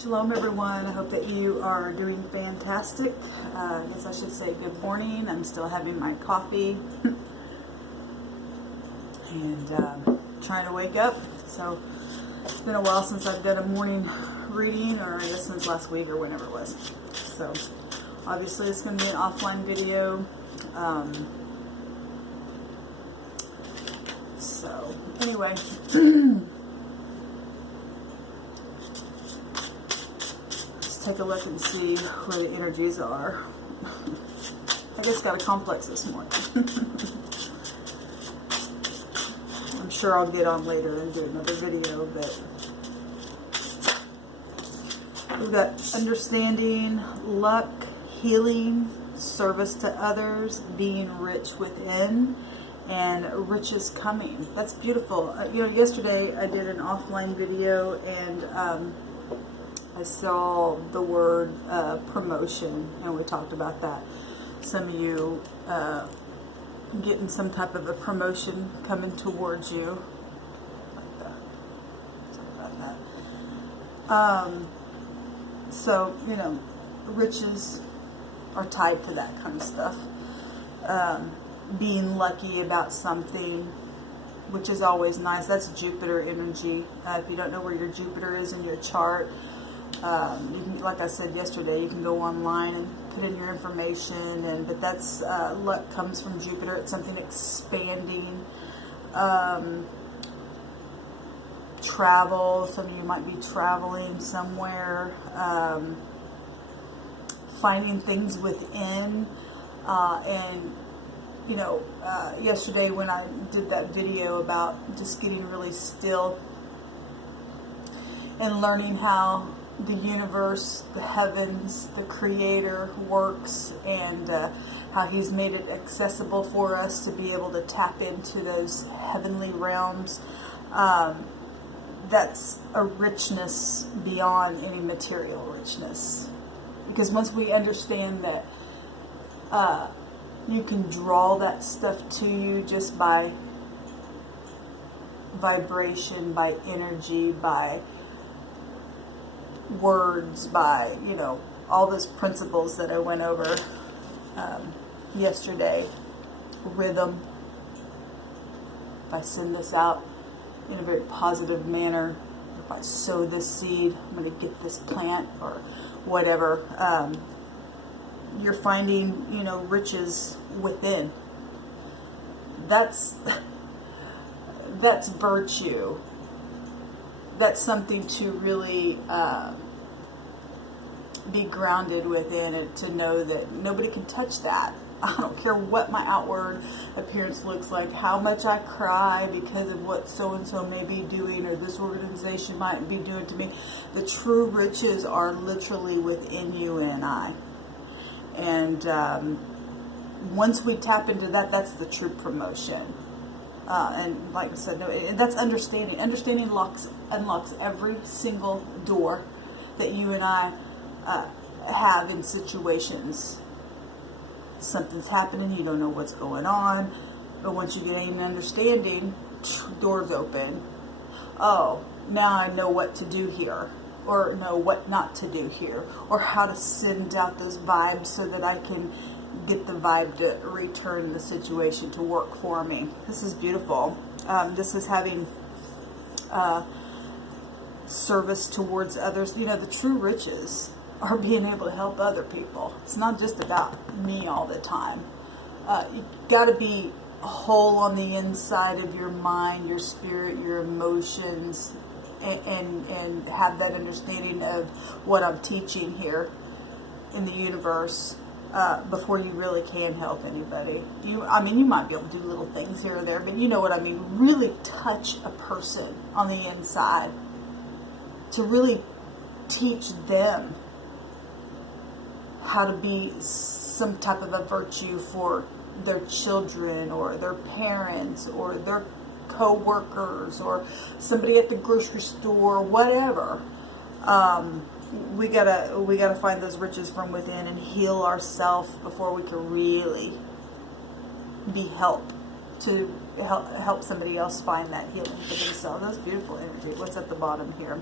Shalom everyone, I hope that you are doing fantastic. I guess I should say good morning. I'm still having my coffee and trying to wake up. So it's been a while since I've done a morning reading, or I guess since last week or whenever it was. So obviously it's going to be an offline video. So anyway, take a look and see where the energies are. I guess got a complex this morning. I'm sure I'll get on later and do another video, but we've got understanding, luck, healing, service to others, being rich within, and riches coming. That's beautiful. Yesterday I did an offline video and I saw the word promotion, and we talked about that. Some of you getting some type of a promotion coming towards you, like that. Something like that. So riches are tied to that kind of stuff. Being lucky about something, which is always nice. That's Jupiter energy. If you don't know where your Jupiter is in your chart, you can, like I said yesterday, you can go online and put in your information, but that's luck comes from Jupiter. It's something expanding. Travel. Some of you might be traveling somewhere. Finding things within, and yesterday when I did that video about just getting really still and learning how the universe, the heavens, the creator works, and how he's made it accessible for us to be able to tap into those heavenly realms. That's a richness beyond any material richness. Because once we understand that you can draw that stuff to you just by vibration, by energy, by words, by all those principles that I went over yesterday. Rhythm. If I send this out in a very positive manner, if I sow this seed, I'm going to get this plant or whatever. You're finding riches within. That's virtue. That's something to really be grounded within, and to know that nobody can touch that. I don't care what my outward appearance looks like, how much I cry because of what so-and-so may be doing or this organization might be doing to me. The true riches are literally within you and I. And once we tap into that, that's the true promotion. And like I said, that's understanding. Understanding unlocks every single door that you and I have in situations. Something's happening, you don't know what's going on, but once you get an understanding, doors open. Oh, now I know what to do here, or know what not to do here, or how to send out those vibes so that I can get the vibe to return the situation to work for me. This is beautiful. This is having service towards others. The true riches are being able to help other people. It's not just about me all the time. You got to be whole on the inside of your mind, your spirit, your emotions, and have that understanding of what I'm teaching here in the universe before you really can help anybody. You might be able to do little things here or there, but you know what I mean. Really touch a person on the inside to really teach them how to be some type of a virtue for their children or their parents or their co-workers or somebody at the grocery store, whatever. We gotta find those riches from within and heal ourselves before we can really be help to help somebody else find that healing for themselves. That's beautiful energy. What's at the bottom here?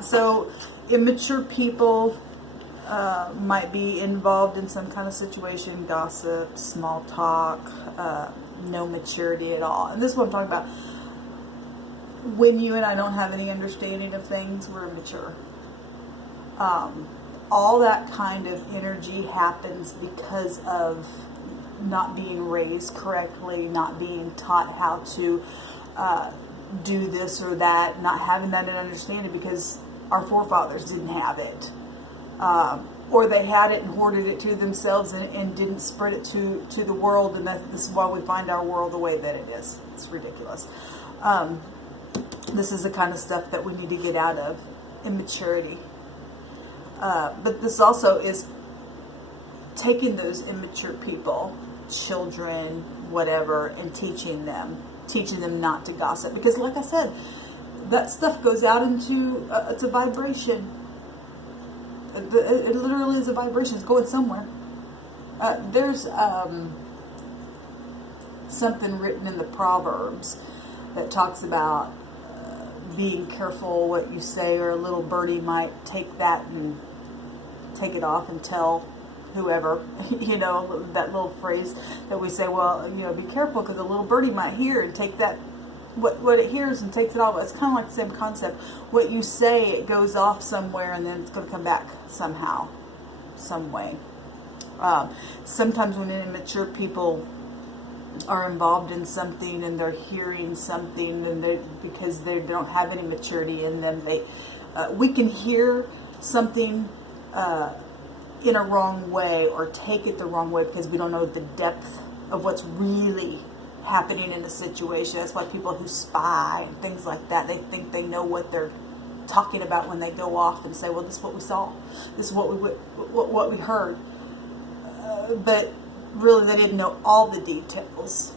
So immature people might be involved in some kind of situation, gossip, small talk, no maturity at all. And this is what I'm talking about. When you and I don't have any understanding of things, we're immature. All that kind of energy happens because of not being raised correctly, not being taught how to do this or that, not having that understanding because our forefathers didn't have it. Or they had it and hoarded it to themselves and didn't spread it to the world, and this is why we find our world the way that it is. It's ridiculous. This is the kind of stuff that we need to get out of, immaturity. But this also is taking those immature people, children, whatever, and teaching them not to gossip. Because like I said, that stuff goes out into, it's a vibration. It literally is a vibration. It's going somewhere. There's something written in the Proverbs that talks about being careful what you say, or a little birdie might take that and take it off and tell whoever, that little phrase that we say, well, be careful because a little birdie might hear and take that, what it hears and takes it off. It's kind of like the same concept. What you say, it goes off somewhere and then it's going to come back somehow, some way. Sometimes when immature people are involved in something and they're hearing something, and because they don't have any maturity in them, we can hear something in a wrong way or take it the wrong way because we don't know the depth of what's really happening in a situation. That's why people who spy and things like that, they think they know what they're talking about when they go off and say, well, this is what we saw, this is what we heard, but really they didn't know all the details,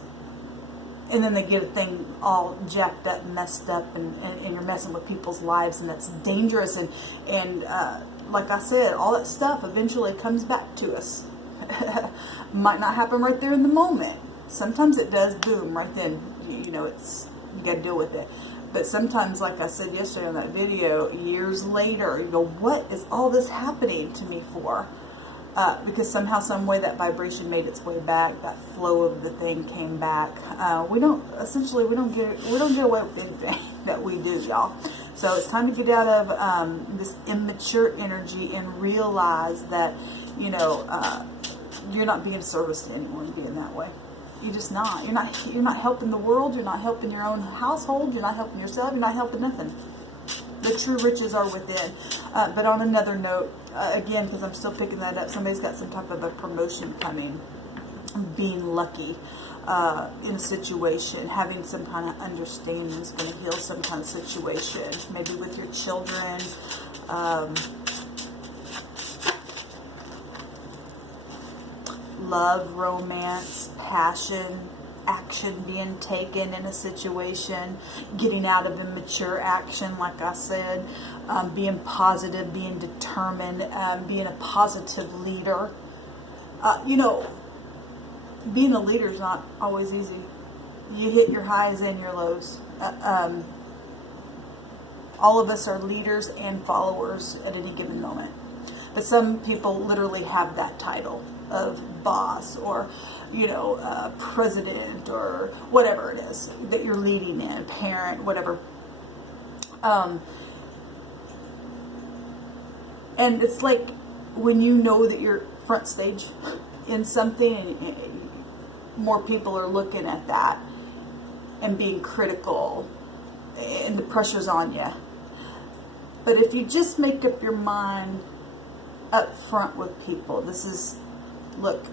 and then they get a thing all jacked up, messed up, and you're messing with people's lives, and that's dangerous. And like I said, all that stuff eventually comes back to us. Might not happen right there in the moment. Sometimes it does, boom, right then. You got to deal with it. But sometimes, like I said yesterday on that video, years later, you go, what is all this happening to me for? Because somehow, some way, that vibration made its way back. That flow of the thing came back. We don't get away with anything that we do, y'all. So it's time to get out of this immature energy and realize that you're not being of service to anyone being that way. You're just not. You're not helping the world. You're not helping your own household. You're not helping yourself. You're not helping nothing. The true riches are within. But on another note, again, because I'm still picking that up, somebody's got some type of a promotion coming. Being lucky in a situation, having some kind of understanding is going to heal some kind of situation. Maybe with your children. Love, romance, passion, action being taken in a situation, getting out of immature action, like I said, being positive, being determined, being a positive leader. Being a leader is not always easy. You hit your highs and your lows. All of us are leaders and followers at any given moment. But some people literally have that title of boss or, president or whatever it is that you're leading in, parent, whatever. And it's like when you know that you're front stage in something and more people are looking at that and being critical and the pressure's on you. But if you just make up your mind up front with people, look,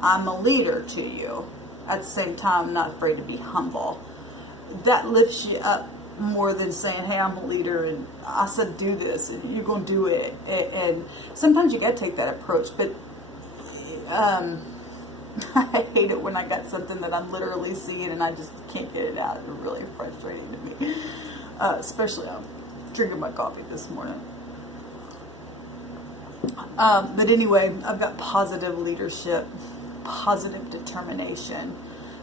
I'm a leader to you. At the same time, I'm not afraid to be humble. That lifts you up more than saying, hey, I'm a leader and I said do this and you're going to do it. And sometimes you got to take that approach. But I hate it when I got something that I'm literally seeing and I just can't get it out. It's really frustrating to me. Especially I'm drinking my coffee this morning. But anyway, I've got positive leadership, positive determination,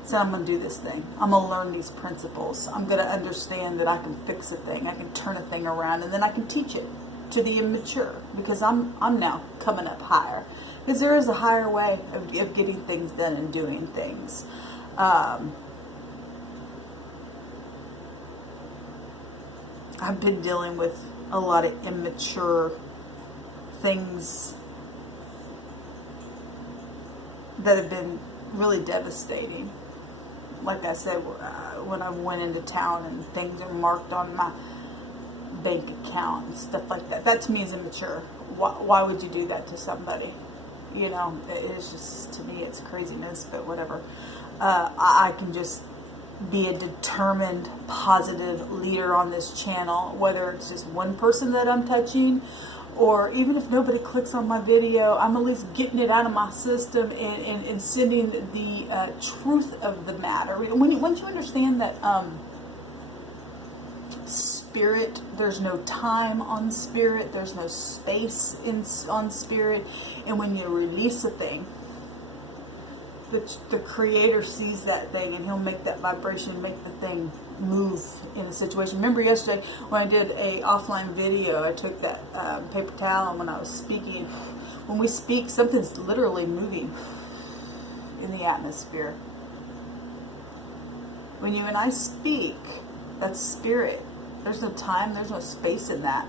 So I'm going to do this thing. I'm going to learn these principles. I'm going to understand that I can fix a thing. I can turn a thing around, and then I can teach it to the immature, because I'm now coming up higher. Because there is a higher way of getting things done and doing things. I've been dealing with a lot of immature things that have been really devastating. Like I said, when I went into town and things are marked on my bank account and stuff like that, that to me is immature. Why would you do that to somebody? You know, it's just, to me, it's craziness, but whatever. I can just be a determined, positive leader on this channel, whether it's just one person that I'm touching, or even if nobody clicks on my video, I'm at least getting it out of my system and sending the truth of the matter. Once you understand that spirit, there's no time on spirit, there's no space on spirit, and when you release a thing, the creator sees that thing, and he'll make that vibration, make the thing move in a situation. Remember yesterday when I did a offline video, I took that paper towel, and when I was speaking, when we speak, something's literally moving in the atmosphere. When you and I speak, that's spirit. There's no time, there's no space in that.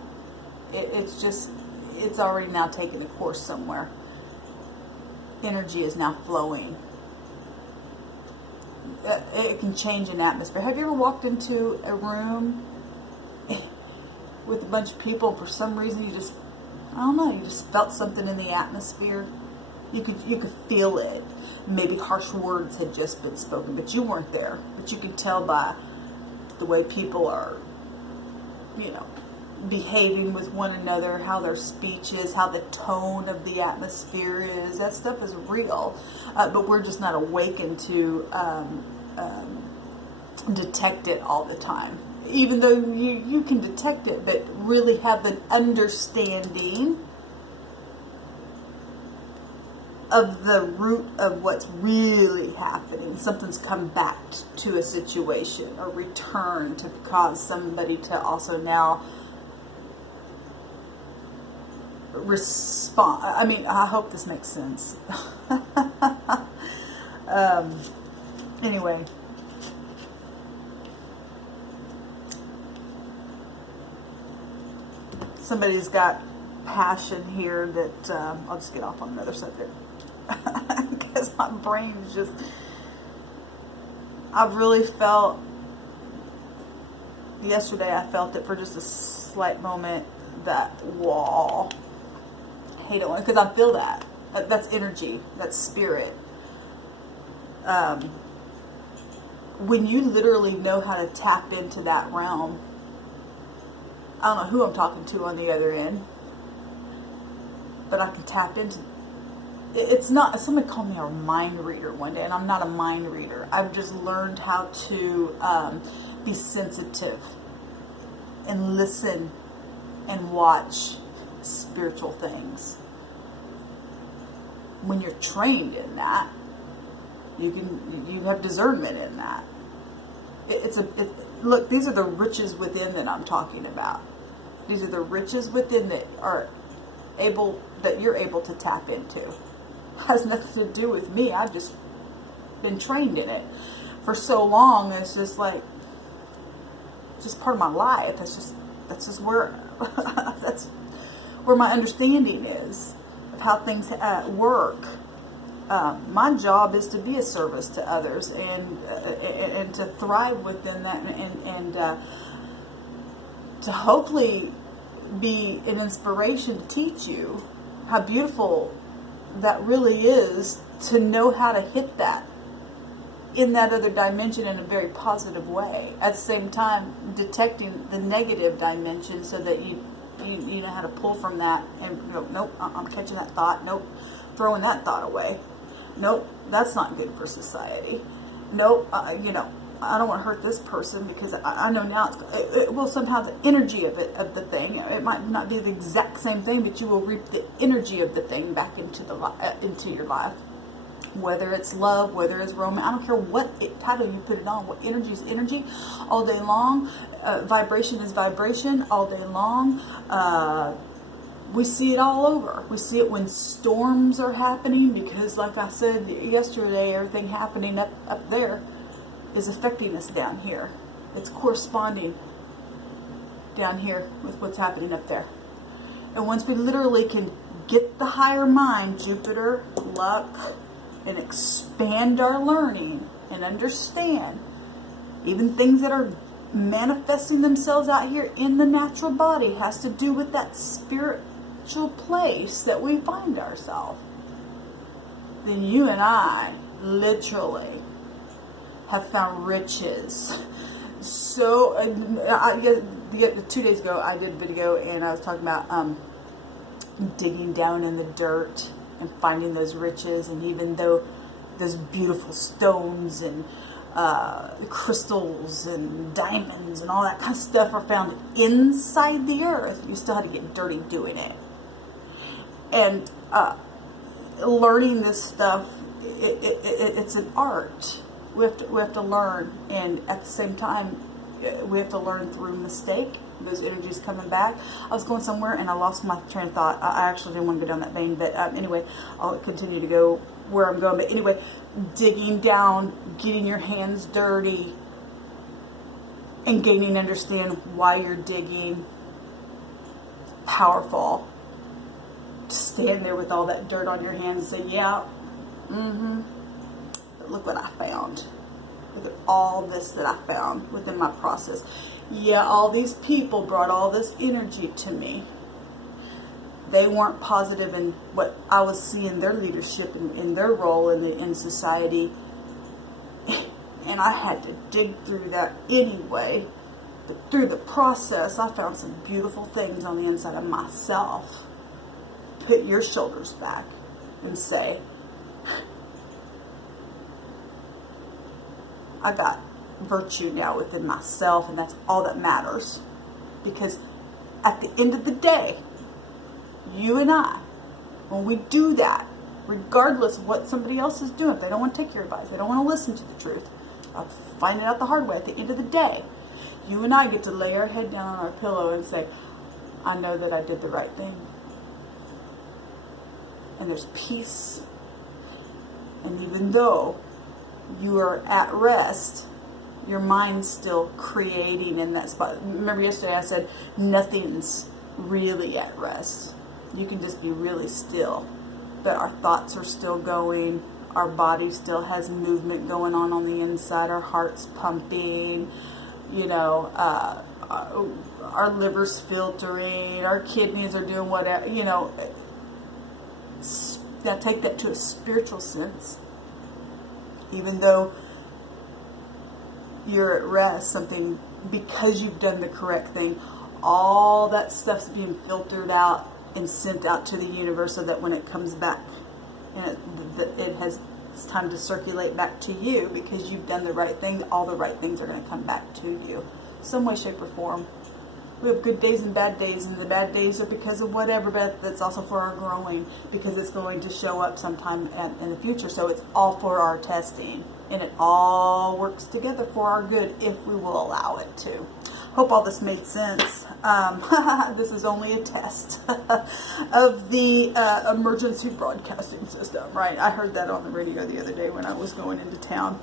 It's already now taken a course somewhere. Energy is now flowing. It can change an atmosphere. Have you ever walked into a room with a bunch of people, and for some reason you just, I don't know, you just felt something in the atmosphere? You could feel it. Maybe harsh words had just been spoken, but you weren't there. But you could tell by the way people are, behaving with one another, how their speech is, how the tone of the atmosphere is. That stuff is real, but we're just not awakened to detect it all the time. Even though you can detect it, but really have an understanding of the root of what's really happening. Something's come back to a situation or returned to cause somebody to also now respond. I mean, I hope this makes sense. Anyway, somebody's got passion here that I'll just get off on another subject. Because my brain's just, I've really felt, yesterday I felt it for just a slight moment, that wall. I hate it because I feel that. That's energy, that's spirit. When you literally know how to tap into that realm, I don't know who I'm talking to on the other end, but I can tap into. It's not, somebody called me a mind reader one day, and I'm not a mind reader. I've just learned how to be sensitive and listen and watch spiritual things. When you're trained in that, you have discernment in that. Look, these are the riches within that I'm talking about. These are the riches within that you're able to tap into. Has nothing to do with me. I've just been trained in it for so long. It's just like, just part of my life. That's just where that's where my understanding is of how things work. My job is to be a service to others and to thrive within that, and to hopefully be an inspiration to teach you how beautiful that really is, to know how to hit that in that other dimension in a very positive way. At the same time, detecting the negative dimension so that you know how to pull from that and go, nope, I'm catching that thought. Nope, throwing that thought away. Nope, that's not good for society. Nope, I don't want to hurt this person because I know now it will somehow, the energy of the thing, it might not be the exact same thing, but you will reap the energy of the thing back into your life. Whether it's love, whether it's romance, I don't care what title you put it on. What energy is energy all day long. Vibration is vibration all day long. We see it all over. We see it when storms are happening, because like I said yesterday, everything happening up there is affecting us down here. It's corresponding down here with what's happening up there. And once we literally can get the higher mind, Jupiter, luck, and expand our learning and understand even things that are manifesting themselves out here in the natural body has to do with that spiritual place that we find ourselves, then you and I literally have found riches. So 2 days ago I did a video and I was talking about digging down in the dirt and finding those riches. And even though those beautiful stones and crystals and diamonds and all that kind of stuff are found inside the earth, you still have to get dirty doing it. And learning this stuff, it's an art. We have to learn, and at the same time, we have to learn through mistake. Those energies coming back. I was going somewhere and I lost my train of thought. I actually didn't want to go down that vein, but anyway, I'll continue to go where I'm going. But anyway, digging down, getting your hands dirty, and gaining understand why you're digging. Powerful. To stand there with all that dirt on your hands and say, yeah, but look what I found. Look at all this that I found within my process. Yeah, all these people brought all this energy to me. They weren't positive in what I was seeing their leadership and in their role in society. And I had to dig through that anyway. But through the process, I found some beautiful things on the inside of myself. Put your shoulders back and say, I got virtue now within myself, and that's all that matters. Because at the end of the day, you and I, when we do that, regardless of what somebody else is doing, if they don't want to take your advice, they don't want to listen to the truth, I'll find it out the hard way. At the end of the day, you and I get to lay our head down on our pillow and say, I know that I did the right thing. And there's peace. And even though you are at rest, your mind's still creating in that spot. Remember yesterday I said nothing's really at rest. You can just be really still. But our thoughts are still going. Our body still has movement going on the inside. Our heart's pumping. You know, our liver's filtering. Our kidneys are doing whatever. You know, now take that to a spiritual sense. Even though you're at rest, because you've done the correct thing, all that stuff's being filtered out and sent out to the universe, so that when it comes back, and it's time to circulate back to you, because you've done the right thing. All the right things are going to come back to you, some way, shape, or form. We have good days and bad days, and the bad days are because of whatever, but that's also for our growing, because it's going to show up sometime in the future. So it's all for our testing, and it all works together for our good if we will allow it to. Hope all this made sense. This is only a test of the emergency broadcasting system, right? I heard that on the radio the other day when I was going into town.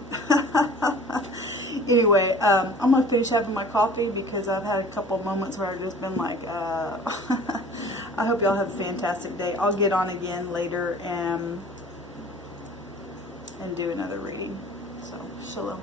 Anyway, I'm going to finish having my coffee, because I've had a couple moments where I've just been like, I hope y'all have a fantastic day. I'll get on again later and do another reading. So, shalom.